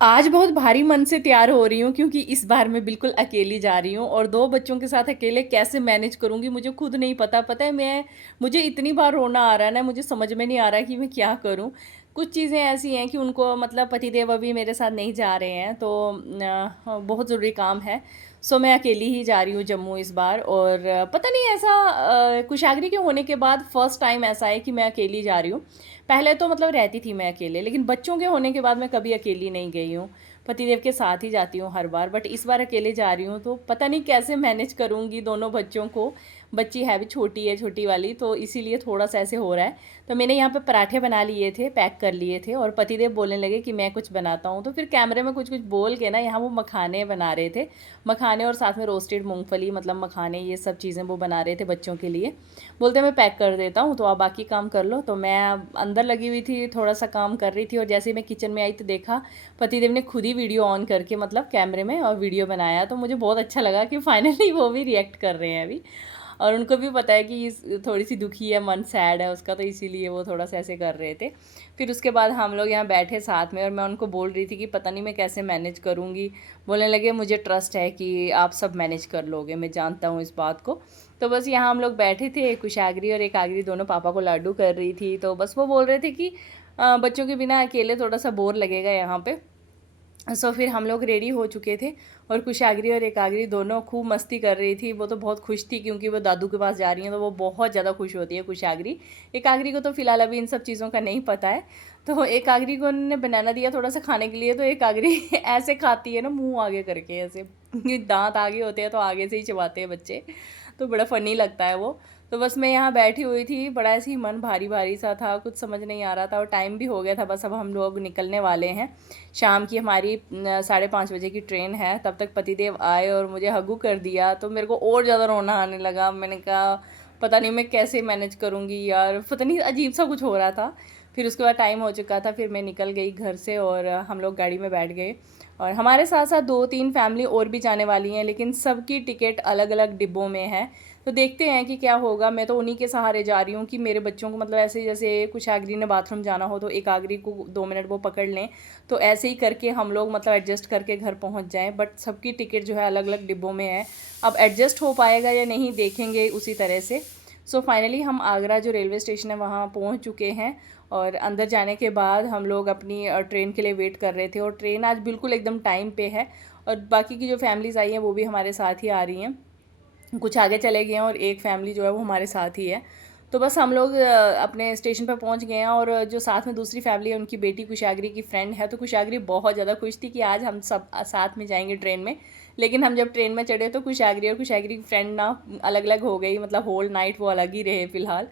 आज बहुत भारी मन से तैयार हो रही हूँ क्योंकि इस बार मैं बिल्कुल अकेली जा रही हूँ और 2 बच्चों के साथ अकेले कैसे मैनेज करूँगी मुझे खुद नहीं पता। पता है मुझे इतनी बार रोना आ रहा है ना, मुझे समझ में नहीं आ रहा कि मैं क्या करूँ? कुछ चीज़ें ऐसी हैं कि उनको मतलब पतिदेव अभी मेरे साथ नहीं जा रहे हैं, तो बहुत ज़रूरी काम है। सो मैं अकेली ही जा रही हूँ जम्मू इस बार। और पता नहीं ऐसा कुशाग्री के होने के बाद फर्स्ट टाइम ऐसा है कि मैं अकेली जा रही हूँ। पहले तो मतलब रहती थी मैं अकेले, लेकिन बच्चों के होने के बाद मैं कभी अकेली नहीं गई हूँ। पतिदेव के साथ ही जाती हूँ हर बार, बट इस बार अकेले जा रही हूँ तो पता नहीं कैसे मैनेज करूँगी दोनों बच्चों को। बच्ची है भी छोटी है, छोटी वाली, तो इसीलिए थोड़ा सा ऐसे हो रहा है। तो मैंने यहाँ पे पराठे बना लिए थे, पैक कर लिए थे, और पतिदेव बोलने लगे कि मैं कुछ बनाता हूँ, तो फिर कैमरे में कुछ कुछ बोल के ना यहाँ वो मखाने बना रहे थे। मखाने और साथ में रोस्टेड मूंगफली, मतलब मखाने, ये सब चीज़ें वो बना रहे थे बच्चों के लिए। बोलते मैं पैक कर देता हूँ तो आप बाकी काम कर लो। तो मैं अंदर लगी हुई थी, थोड़ा सा काम कर रही थी, और जैसे ही मैं किचन में आई तो देखा पतिदेव ने खुद ही वीडियो ऑन करके मतलब कैमरे में और वीडियो बनाया। तो मुझे बहुत अच्छा लगा कि फाइनली वो भी रिएक्ट कर रहे हैं अभी, और उनको भी पता है कि थोड़ी सी दुखी है, मन सैड है उसका, तो इसीलिए वो थोड़ा सा ऐसे कर रहे थे। फिर उसके बाद हम लोग यहाँ बैठे साथ में, और मैं उनको बोल रही थी कि पता नहीं मैं कैसे मैनेज करूँगी। बोलने लगे मुझे ट्रस्ट है कि आप सब मैनेज कर लोगे, मैं जानता हूँ इस बात को। तो बस यहाँ हम लोग बैठे थे, कुशाग्री और एकाग्री दोनों पापा को लाडू कर रही थी, तो बस वो बोल रहे थे कि बच्चों के बिना अकेले थोड़ा सा बोर लगेगा यहाँ पे। सो फिर हम लोग रेडी हो चुके थे, और कुशाग्री और एकाग्री दोनों खूब मस्ती कर रही थी। वो तो बहुत खुश थी क्योंकि वो दादू के पास जा रही हैं, तो वो बहुत ज़्यादा खुश होती है कुशाग्री। एकाग्री को तो फ़िलहाल अभी इन सब चीज़ों का नहीं पता है। तो एकाग्री को उन्होंने बनाना दिया थोड़ा सा खाने के लिए, तो एकाग्री ऐसे खाती है ना, मुँह आगे करके ऐसे, दांत आगे होते हैं तो आगे से ही चबाते हैं बच्चे, तो बड़ा फ़नी लगता है वो। तो बस मैं यहाँ बैठी हुई थी, बड़ा ऐसे ही मन भारी भारी सा था, कुछ समझ नहीं आ रहा था, और टाइम भी हो गया था, बस अब हम लोग निकलने वाले हैं। शाम की हमारी 5:30 बजे की ट्रेन है। तब तक पतिदेव आए और मुझे हगू कर दिया, तो मेरे को और ज़्यादा रोना आने लगा। मैंने कहा पता नहीं मैं कैसे मैनेज करूँगी यार, पता नहीं अजीब सा कुछ हो रहा था। फिर उसके बाद टाइम हो चुका था, फिर मैं निकल गई घर से, और हम लोग गाड़ी में बैठ गए। और हमारे साथ साथ 2-3 फैमिली और भी जाने वाली हैं, लेकिन सबकी टिकट अलग अलग डिब्बों में है। तो देखते हैं कि क्या होगा। मैं तो उन्हीं के सहारे जा रही हूँ कि मेरे बच्चों को मतलब ऐसे, जैसे कुशाग्री ने बाथरूम जाना हो तो एकाग्री को 2 मिनट वो पकड़ लें, तो ऐसे ही करके हम लोग मतलब एडजस्ट करके घर पहुँच जाएँ। बट सबकी टिकट जो है अलग अलग डिब्बों में है। अब एडजस्ट हो पाएगा या नहीं देखेंगे उसी तरह से। सो फाइनली हम आगरा जो रेलवे स्टेशन है वहाँ पहुँच चुके हैं, और अंदर जाने के बाद हम लोग अपनी ट्रेन के लिए वेट कर रहे थे, और ट्रेन आज बिल्कुल एकदम टाइम पे है। और बाकी की जो फैमिलीज़ आई हैं वो भी हमारे साथ ही आ रही हैं, कुछ आगे चले गए हैं, और एक फैमिली जो है वो हमारे साथ ही है। तो बस हम लोग अपने स्टेशन पर पहुंच गए हैं, और जो साथ में दूसरी फैमिली है उनकी बेटी कुशाग्री की फ्रेंड है, तो कुशाग्री बहुत ज़्यादा खुश थी कि आज हम सब साथ में जाएंगे ट्रेन में। लेकिन हम जब ट्रेन में चढ़े तो कुशाग्री और कुशाग्री की फ्रेंड ना अलग अलग हो गई, मतलब होल नाइट वो अलग ही रहे फ़िलहाल।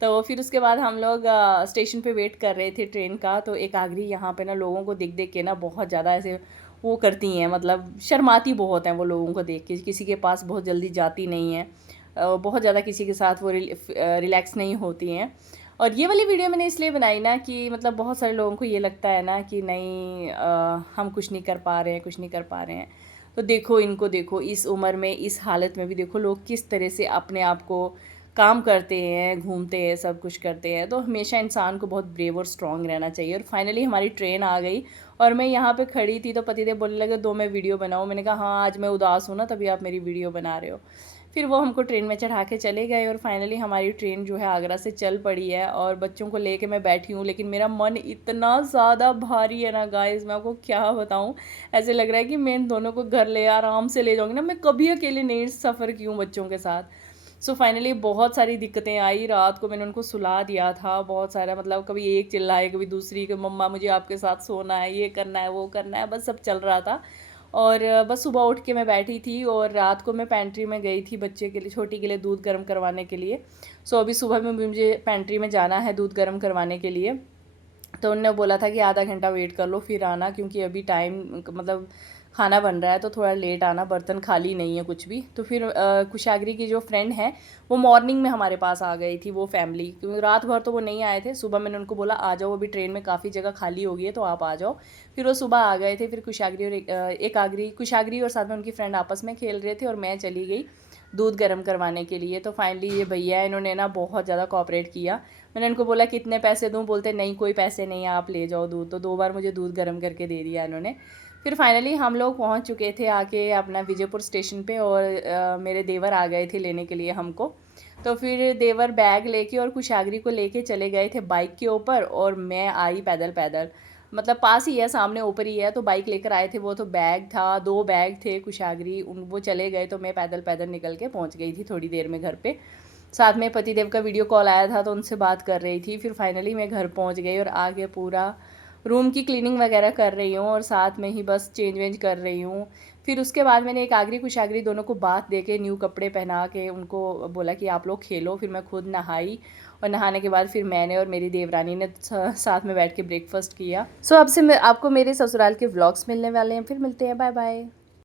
तो फिर उसके बाद हम लोग स्टेशन पे वेट कर रहे थे ट्रेन का। तो एकाग्री यहाँ पे ना लोगों को देख देख के ना बहुत ज़्यादा ऐसे वो करती हैं, मतलब शर्माती बहुत हैं वो लोगों को देख के, किसी के पास बहुत जल्दी जाती नहीं है, बहुत ज़्यादा किसी के साथ वो रिलैक्स नहीं होती हैं। और ये वाली वीडियो मैंने इसलिए बनाई ना कि मतलब बहुत सारे लोगों को ये लगता है ना कि नहीं हम कुछ नहीं कर पा रहे हैं, कुछ नहीं कर पा रहे हैं। तो देखो इनको, देखो इस उम्र में, इस हालत में भी देखो लोग किस तरह से अपने आप को काम करते हैं, घूमते हैं, सब कुछ करते हैं। तो हमेशा इंसान को बहुत ब्रेव और स्ट्रांग रहना चाहिए। और फाइनली हमारी ट्रेन आ गई, और मैं यहाँ पे खड़ी थी तो पतिदेव बोलने लगे दो मैं वीडियो बनाऊँ। मैंने कहा हाँ आज मैं उदास हूँ ना, तभी आप मेरी वीडियो बना रहे हो। फिर वो हमको ट्रेन में चढ़ा के चले गए, और फाइनली हमारी ट्रेन जो है आगरा से चल पड़ी है, और बच्चों को लेके मैं बैठी हूँ। लेकिन मेरा मन इतना ज़्यादा भारी है ना गाइस, मैं आपको क्या बताऊँ। ऐसे लग रहा है कि मैं इन दोनों को घर ले आराम से ले जाऊँगी ना, मैं कभी अकेले नहीं सफ़र की हूँ बच्चों के साथ। सो फाइनली बहुत सारी दिक्कतें आई। रात को मैंने उनको सुला दिया था, बहुत सारा मतलब कभी एक चिल्लाए कभी दूसरी, कि मम्मा मुझे आपके साथ सोना है, ये करना है, वो करना है, बस सब चल रहा था। और बस सुबह उठ के मैं बैठी थी, और रात को मैं पेंट्री में गई थी बच्चे के लिए, छोटी के लिए दूध गर्म करवाने के लिए। सो अभी सुबह में भी मुझे पेंट्री में जाना है दूध गर्म करवाने के लिए। तो उन्होंने बोला था कि आधा घंटा वेट कर लो फिर आना, क्योंकि अभी टाइम मतलब खाना बन रहा है तो थोड़ा लेट आना, बर्तन खाली नहीं है कुछ भी। तो फिर कुशाग्री की जो फ्रेंड है वो मॉर्निंग में हमारे पास आ गई थी, वो फैमिली, क्योंकि रात भर तो वो नहीं आए थे। सुबह मैंने उनको बोला आ जाओ, अभी ट्रेन में काफ़ी जगह खाली हो गई है तो आप आ जाओ। फिर वो सुबह आ गए थे। फिर कुशाग्री और एकाग्री, कुशाग्री और साथ में उनकी फ्रेंड आपस में खेल रहे थे, और मैं चली गई दूध गर्म करवाने के लिए। तो फाइनली ये भैया इन्होंने ना बहुत ज़्यादा कोऑपरेट किया। मैंने इनको बोला कितने पैसे दूँ, बोलते नहीं कोई पैसे नहीं है, आप ले जाओ दूध। तो 2 बार मुझे दूध गर्म करके दे दिया इन्होंने। फिर फाइनली हम लोग पहुंच चुके थे आके अपना विजयपुर स्टेशन पे, और मेरे देवर आ गए थे लेने के लिए हमको। तो फिर देवर बैग लेके और कुशागरी को लेके चले गए थे बाइक के ऊपर, और मैं आई पैदल पैदल। मतलब पास ही है, सामने ऊपर ही है, तो बाइक लेकर आए थे वो। तो बैग था, 2 बैग थे, कुशागरी उन वो चले गए, तो मैं पैदल पैदल निकल के पहुंच गई थी थोड़ी देर में घर पे। साथ में पतिदेव का वीडियो कॉल आया था, तो उनसे बात कर रही थी। फिर फाइनली मैं घर पहुंच गई और आगे पूरा रूम की क्लीनिंग वगैरह कर रही हूँ, और साथ में ही बस चेंज वेंज कर रही हूँ। फिर उसके बाद मैंने एक आगरी कुशागरी दोनों को बात दे के न्यू कपड़े पहना के उनको बोला कि आप लोग खेलो। फिर मैं खुद नहाई, और नहाने के बाद फिर मैंने और मेरी देवरानी ने साथ में बैठ के ब्रेकफास्ट किया। सो अब से मैं आपको मेरे ससुराल के व्लॉग्स मिलने वाले हैं। फिर मिलते हैं, बाय बाय।